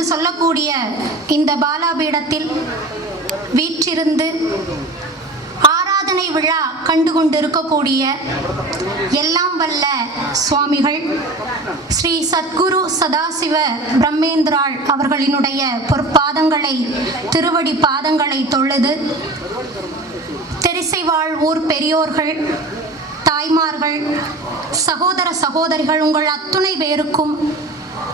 என்று சொல்லக்கூடிய இந்த பாலாபீடத்தில் வீற்றிருந்து ஆராதனை விழா கண்டு கொண்டிருக்கக்கூடிய எல்லாம் வல்ல சுவாமிகள் ஸ்ரீ சத்குரு சதாசிவ பிரம்மேந்திராள் அவர்களினுடைய பொற்பாதங்களை திருவடி பாதங்களை தொழுது தெரிசைவாழ் ஊர் பெரியோர்கள் தாய்மார்கள் சகோதர சகோதரிகள் உங்கள் அத்துணை பேருக்கும்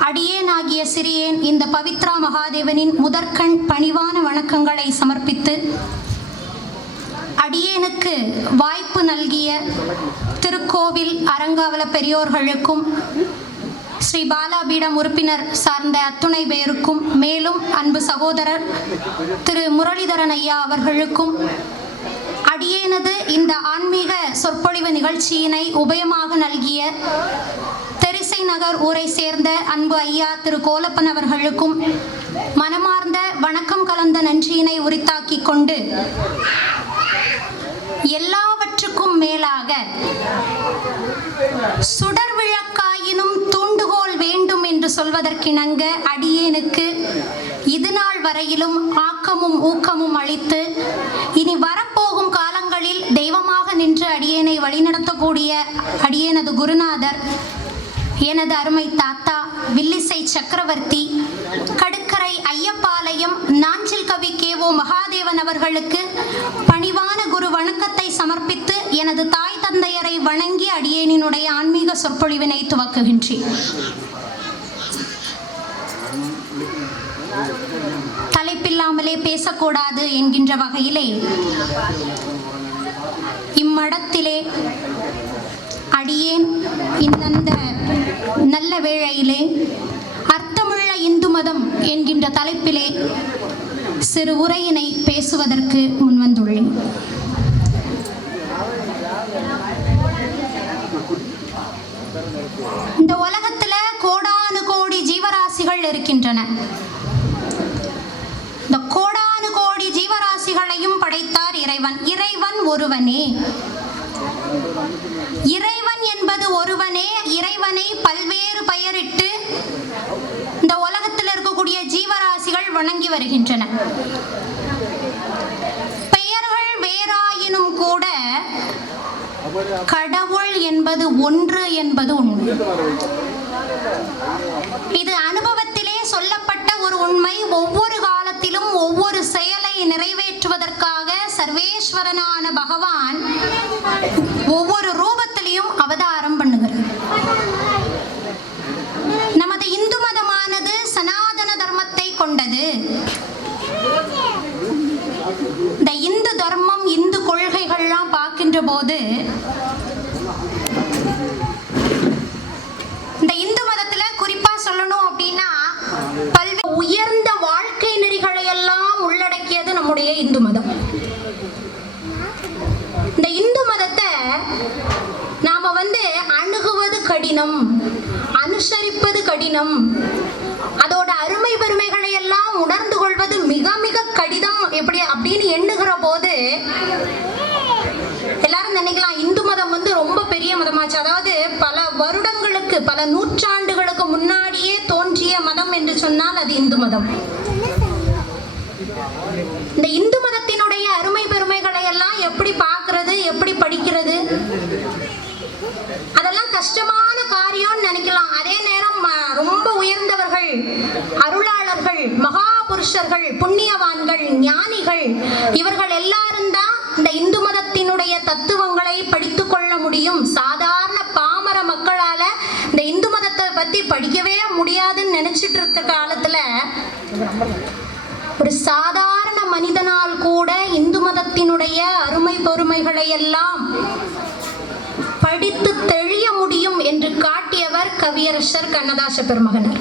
அடியேனாகிய சிறியேன் இந்த பவித்ரா மகாதேவனின் முதற்கண் பணிவான வணக்கங்களை சமர்ப்பித்து அடியேனுக்கு வாய்ப்பு நல்கிய திருக்கோவில் அரங்காவல பெரியோர்களுக்கும் ஸ்ரீ பாலாபீடம் உறுப்பினர் சார்ந்த அத்துணை பேருக்கும் மேலும் அன்பு சகோதரர் திரு முரளிதரன் ஐயா அவர்களுக்கும் அடியேனது இந்த ஆன்மீக சொற்பொழிவு நிகழ்ச்சியினை உபயமாக நல்கிய தெரிசை நகர் ஊரை சேர்ந்த அன்பு ஐயா திரு கோலப்பன் அவர்களுக்கும் மனமார்ந்த வணக்கம் கலந்த நன்றியினை உரித்தாக்கிக் கொண்டு எல்லாவற்றுக்கும் மேலாக சுடர் விளக்காயினும் தூண்டுகோல் வேண்டும் என்று சொல்வதற்கிணங்க அடியேனுக்கு இது நாள் வரையிலும் ஆக்கமும் ஊக்கமும் அளித்து இனி வரப்போகும் காலங்களில் தெய்வமாக நின்று அடியேனை வழிநடத்தக்கூடிய அடியேனது குருநாதர். எனது அருமை தாத்தா வில்லிசை சக்கரவர்த்தி கடுக்கரை ஐயப்பாளையம் நாஞ்சில் கவி கேவோ மகாதேவன் அவர்களுக்கு பணிவான குரு வணக்கத்தை சமர்ப்பித்து எனது தாய் தந்தையரை வணங்கி அடியேனினுடைய ஆன்மீக சொற்பொழிவினை துவக்குகின்றேன். தலைப்பில்லாமலே பேசக்கூடாது என்கின்ற வகையிலே இம்மடத்திலே அடியேன். இந்தந்த நல்ல வேளையிலே அர்த்தமுள்ள இந்து மதம் என்கின்ற தலைப்பிலே சிறு உரையினை பேசுவதற்கு முன்வந்துள்ளேன். இந்த உலகத்துல கோடானு கோடி ஜீவராசிகள் இருக்கின்றன. இந்த கோடானு கோடி ஜீவராசிகளையும் படைத்தார் இறைவன். இறைவன் ஒருவனே. இறை என்பது ஒருவனே இறைவனை பல்வேறு பெயரிட்டு இந்த உலகத்தில் இருக்கக்கூடிய ஜீவராசிகள் வணங்கி வருகின்றன. பெயர்கள் வேறாயினும் கூட கடவுள் என்பது ஒன்று என்பது உண்மை. இது அனுபவத்திலே சொல்லப்பட்ட ஒரு உண்மை. ஒவ்வொரு காலத்திலும் ஒவ்வொரு செயலை நிறைவேற்றுவதற்காக சர்வேஸ்வரனான பகவான் ஒவ்வொரு ரூபத்திலையும் அவதாரம் பண்ணுகிறார் நமது இந்து மதமானது சனாதன தர்மத்தை கொண்டது இந்த இந்து தர்மம் இந்து கொள்கைகள்லாம் பார்க்கின்ற போது இந்த இந்து மதத்துல குறிப்பா சொல்லணும் அப்படின்னா பல்வேறு உயர்ந்த வாழ்க்கை நெறிகளை எல்லாம் உள்ளடக்கியது நம்முடைய இந்து மதம் இந்த இந்து மதத்தை நாம வந்து அணுகுவது கடினம் அனுசரிப்பது கடினம். அதோட அருமை பெருமைகளை எல்லாம் உணர்ந்து கொள்வது மிக மிக கடினம். எப்படி அப்படின்னு எண்ணுகிற போது எல்லாரும் நினைக்கலாம் இந்து மதம் வந்து ரொம்ப பெரிய மதமாச்சு. அதாவது பல வருடங்களுக்கு பல நூற்றாண்டுகளுக்கு முன்னாடியே தோன்றிய மதம் என்று சொன்னால் அது இந்து மதம். இந்த இந்து மதத்தினுடைய அருமை பெருமைகளை எல்லாம் எப்படி பார்க்கறது எப்படி படிக்கிறது அதெல்லாம் கஷ்டமான காரியம்னு நினைக்கலாம். அதே நேரம் ம- ரொம்ப உயர்ந்தவர்கள் அருளாளர்கள் மகாபுருஷர்கள் புண்ணியவான்கள் ஞானிகள் இவர்கள் எல்லாரும் தான் இந்த இந்து மதத்தினுடைய தத்துவங்களை படித்து கொள்ள முடியும். சாதாரண பாமர மக்களால இந்த இந்து மதத்தை பத்தி படிக்கவே முடியாதுன்னு நினைச்சிட்டு இருக்க காலத்துல ஒரு சாதாரண மனிதனால் கூட இந்து மதத்தினுடைய அருமை பொறுமைகளை எல்லாம் படித்து தெளிய முடியும் என்று காட்டியவர் கவியரசர் கண்ணதாச பெருமகனர்.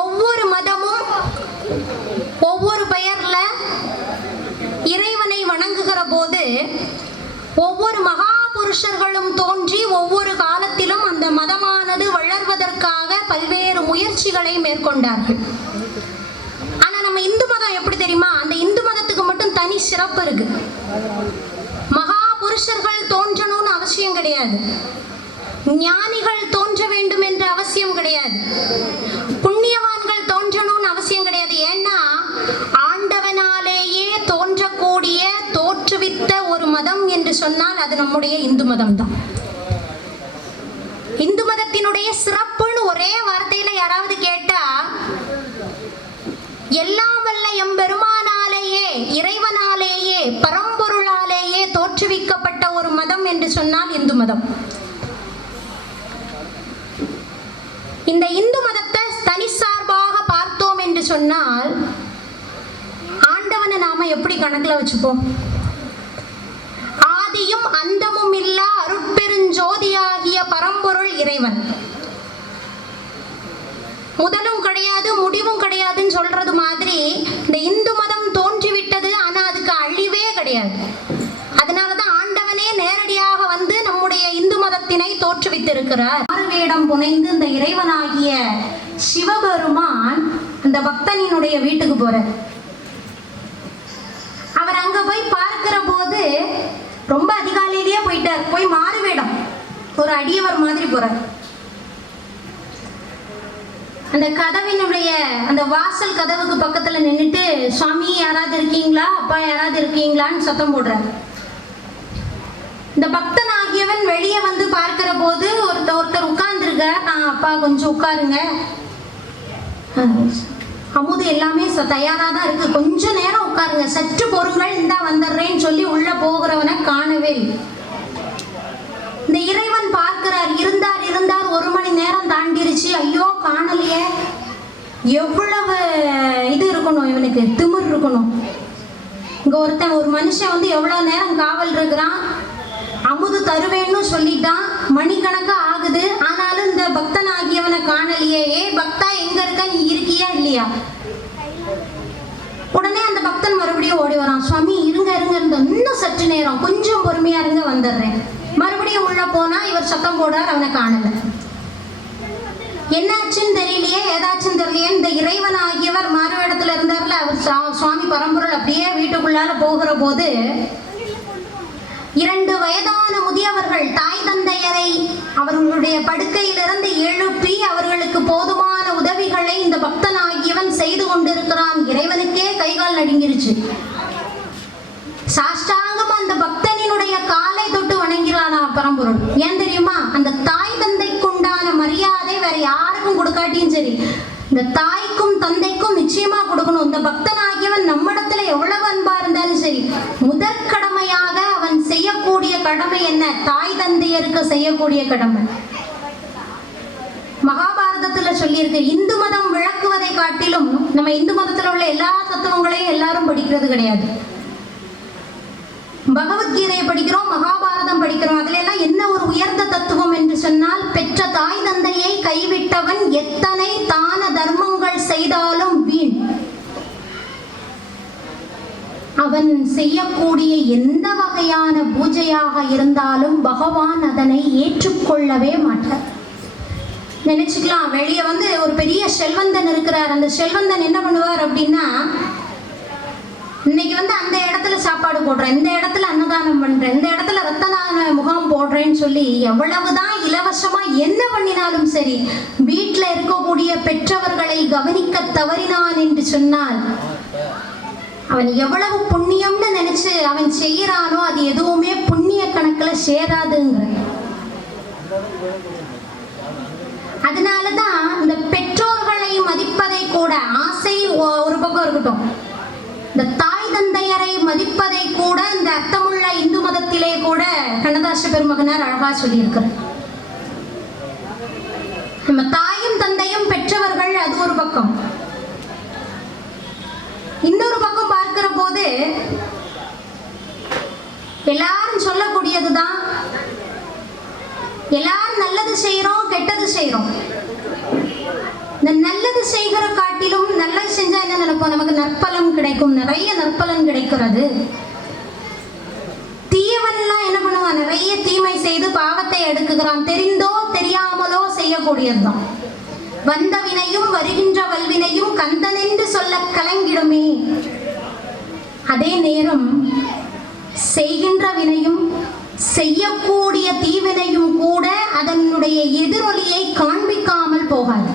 ஒவ்வொரு மதமும் ஒவ்வொரு பெயர்ல இறைவனை வணங்குகிற போது ஒவ்வொரு மகாபுருஷர்களும் தோன்றி ஒவ்வொரு காலத்திலும் அந்த மதமானது வளர்வதற்காக பல்வேறு முயற்சிகளை மேற்கொண்டார்கள். மதம் எப்படி தெரியுமா? அந்த இந்து மதத்துக்கு மட்டும் தனி சிறப்பு இருக்கு. மகா புருஷர்கள் தோன்றணும்னு அவசியம் கிடையாது. ஞானிகள் தோன்ற வேண்டும் என்ற அவசியம் கிடையாது. புண்ணியவான்கள் தோன்றணும்னு அவசியம் கிடையாது. ஏன்னா ஆண்டவனாலேயே தோன்றக்கூடிய தோற்றுவித்த ஒரு மதம் என்று சொன்னால் அது நம்முடைய இந்து மதம் தான் இந்து மதத்தினுடைய சிறப்புன்னு ஒரே வார்த்தையில யாராவது கேட்டு எல்லாம் வல்ல எம்பெருமானாலேயே இறைவனாலேயே பரம்பொருளாலேயே தோற்றுவிக்கப்பட்ட ஒரு மதம் என்று சொன்னால் இந்து மதம். இந்த இந்து மதத்தை தனிசார்பாக பார்த்தோம் என்று சொன்னால் ஆண்டவனை நாம எப்படி கணக்குல வச்சுப்போம்? ஆதியும் அந்தமும் இல்லா அருட்பெருஞ்சோதியாகிய பரம்பொருள் இறைவன். முதலும் கிடையாது முடிவும் கிடையாதுன்னு சொல்றது மாதிரி இந்த இந்து மதம் கிடையாது. அதனாலதான் ஆண்டவனே நேரடியாக வந்து நம்முடைய இந்து மதத்தினை தோற்றுவித்திருக்கிறார். ஆறு வேடம் புனைந்து இந்த இறைவனாகிய சிவபெருமான் அந்த பக்தனினுடைய வீட்டுக்கு போறார். அவர் அங்க போய் பார்க்கிற போது ரொம்ப அதிகாலையிலேயே போயிட்டார். போய் மாறு வேடம் ஒரு அடியவர் மாதிரி போறார். அந்த கதவினுடைய அந்த வாசல் கதவுக்கு பக்கத்துல நின்று இருக்கீங்களா அப்பா யாராவது இருக்கீங்களான்னு சத்தம் போடுறார். இந்த பக்தன் ஆகியவன் வெளியே வந்து பார்க்கிற போது ஒருத்தர் ஒருத்தர் உட்கார்ந்துருக்க நான் அப்பா கொஞ்சம் உட்காருங்க. அமுது எல்லாமே ச- தயாரா தான் இருக்கு. கொஞ்ச நேரம் உட்காருங்க. சற்று பொருங்கள் இந்தா வந்துடுறேன்னு சொல்லி உள்ள போகிறவனை காணவே இந்த இறைவன் பார்க்கிறார். இருந்தார் இருந்தார். ஒரு மணி நேரம் தாண்டிருச்சு. ஐயோ காணலையே. எவ்வளவு இது இருக்கணும் இவனுக்கு? திமிர் இருக்கணும். இங்க ஒருத்தன் ஒரு மனுஷன் வந்து எவ்வளவு நேரம் காவல் இருக்கிறான்? அமுது தருவேன்னு சொல்லிட்டான். மணிக்கணக்கு ஆகுது. ஆனாலும் இந்த பக்தன் ஆகியவனை காணலையே. ஏ பக்தா எங்க இருக்க? நீ இருக்கியா இல்லையா? உடனே அந்த பக்தன் மறுபடியும் ஓடி வரான். சுவாமி இருங்க இருங்க. இருந்த இன்னும் சற்று நேரம். கொஞ்சம் பொறுமையா இருங்க வந்துடுறேன். மறுபடியும் உள்ள போனா இவர் சத்தம் போடுறார் அவனை காணலை. என்னாச்சுன்னு தெரியலையே ஏதாச்சும் தெரியலையே இந்த இறைவன் ஆகியவர் மாறுவேடத்துல இருந்தார்ல அவர் சுவாமி பரம்பொருள் அப்படியே வீட்டுக்குள்ளால போகிற போது இரண்டு வயதான முதியவர்கள் தாய் தந்தையரை அவர்களுடைய படுக்கையிலிருந்து எழுப்பி அவர்களுக்கு போதுமான உதவிகளை இந்த பக்தன் ஆகியவன் செய்து கொண்டிருக்கிறான். இறைவனுக்கே கைகால் நடுங்கிருச்சு. சாஷ்டாங்கம் அந்த பக்தனினுடைய காலை தொட்டு வணங்கிறானா பரம்பொருள். ஏன் தெரியுமா? அந்த தாய் தந்தை யாருக்கும் கொடுக்காட்டியும் சரி இந்த தாய்க்கும் தந்தைக்கும் நிச்சயமா கொடுக்கணும். இந்த பக்தன் ஆகியவன் நம்மிடத்துல எவ்வளவு அன்பா இருந்தாலும் சரி முதற் கடமையாக அவன் செய்யக்கூடிய கடமை என்ன? தாய் தந்தையருக்கு செய்யக்கூடிய கடமை. மகாபாரதத்துல சொல்லியிருக்கு இந்து மதம் விளக்குவதை காட்டிலும் நம்ம இந்து மதத்துல உள்ள எல்லா தத்துவங்களையும் எல்லாரும் படிக்கிறது கிடையாது. பகவத்கீதையை படிக்கிறோம் மகாபாரதம் படிக்கிறோம். அதுல எல்லாம் என்ன ஒரு உயர்ந்த தத்துவம் என்று சொன்னால் பெற்ற தாய் தந்தையை கைவிட்டவன் எத்தனை தான தர்மங்கள் செய்தாலும் வீண். அவன் செய்யக்கூடிய எந்த வகையான பூஜையாக இருந்தாலும் பகவான் அதனை ஏற்றுக்கொள்ளவே மாட்டார். நினைச்சுக்கலாம் வெளியே வந்து ஒரு பெரிய செல்வந்தன் இருக்கிறார். அந்த செல்வந்தன் என்ன பண்ணுவார் அப்படின்னா இன்னைக்கு வந்து அந்த இடத்துல சாப்பாடு போடுறேன் இந்த இடத்துல அன்னதானம் பண்றேன் இந்த இடத்துல ரத்ததான முகாம் போடுறேன்னு சொல்லி எவ்வளவுதான் இலவசமா என்ன பண்ணினாலும் சரி வீட்டுல இருக்கக்கூடிய பெற்றவர்களை கவனிக்க தவறினான் என்று சொன்னால் அவன் எவ்வளவு புண்ணியம்னு நினைச்சு அவன் செய்யறானோ அது எதுவுமே புண்ணிய கணக்குல சேராதுங்கிற. அதனாலதான் இந்த பெற்றோர்களை மதிப்பதை கூட ஆசை ஒரு பக்கம் இருக்கட்டும். இந்த தாய் மதிப்பதை கூட இந்த அர்த்தமுள்ள இந்து மதத்திலே கூட கண்ணதாச பெருமகனார் அழகா சொல்லியிருக்கிறார். நம்ம தாயும் தந்தையும் பெற்றவர்கள் அது ஒரு பக்கம். இன்னொரு பக்கம் பார்க்கிற போது எல்லாரும் சொல்லக்கூடியதுதான் எல்லாரும் நல்லது செய்யறோம் கெட்டது செய்யறோம் இந்த நல்லது செய்கிற காட்டிலும் நல்லது செஞ்சா நமக்கு நற்பலன் கிடைக்கும். நிறைய நற்பலன் கிடைக்கிறது. தீயவன்லாம் என்ன பண்ணுவான்? நிறைய தீமை செய்து பாவத்தை எடுக்குகிறான் தெரிந்தோ தெரியாமலோ செய்யக்கூடியதுதான். வந்த வினையும் வருகின்ற வல்வினையும் கந்தனென்று சொல்ல கலங்கிடுமே. அதே நேரம் செய்கின்ற வினையும் செய்யக்கூடிய தீவினையும் கூட அதனுடைய எதிரொலியை காண்பிக்காமல் போகாது.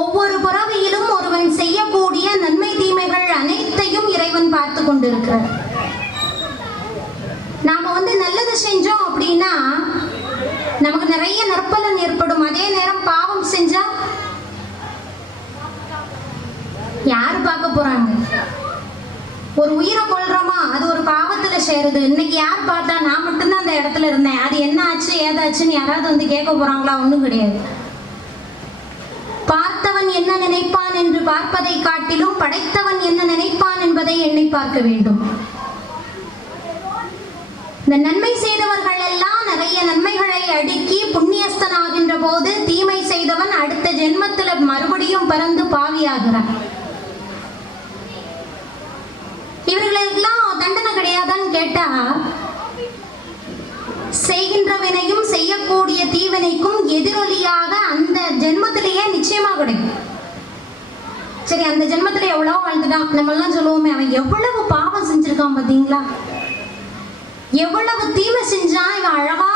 ஒவ்வொரு பிறவியிலும் ஒருவன் செய்யக்கூடிய நன்மை தீமைகள் அனைத்தையும் இறைவன் பார்த்து கொண்டிருக்கிறார். நாம வந்து நல்லது செஞ்சோம் அப்படின்னா நமக்கு நிறைய நற்பலன் ஏற்படும். அதே நேரம் பாவம் செஞ்சா யாரு பார்க்க போறாங்க? ஒரு உயிரை கொள்றோமா அது ஒரு பாவத்துல சேருது. இன்னைக்கு யார் பார்த்தா நான் மட்டும்தான் அந்த இடத்துல இருந்தேன். அது என்ன ஆச்சு ஏதாச்சுன்னு யாராவது வந்து கேட்க போறாங்களா? ஒன்றும் கிடையாது. பார்த்தவன் என்ன நினைப்பான் என்று பார்ப்பதை காட்டிலும் படைத்தவன் என்ன நினைப்பான் என்பதை எண்ணி பார்க்க வேண்டும். இந்த நன்மை செய்தவர்கள் எல்லாம் நிறைய நன்மைகளை அடுக்கி புண்ணியஸ்தனாகின்ற போது தீமை செய்தவன் அடுத்த ஜென்மத்துல மறுபடியும் பறந்து பாவியாகிறான். இவர்களுக்கெல்லாம் தண்டனை கிடையாதான்னு கேட்டா செய்கின்ற வினையும் செய்யக்கூடிய தீவினைக்கும் எதிரொலியாக அந்த ஜென்மத்திலேயே நிச்சயமா கிடைக்கும். சரி அந்த ஜென்மத்துல எவ்வளவு வாழ்ந்துட்டான் நம்ம எல்லாம் சொல்லுவோமே அவன் எவ்வளவு பாவம் செஞ்சிருக்கான் பாத்தீங்களா? எவ்வளவு தீமை செஞ்சான் இவன் அழகா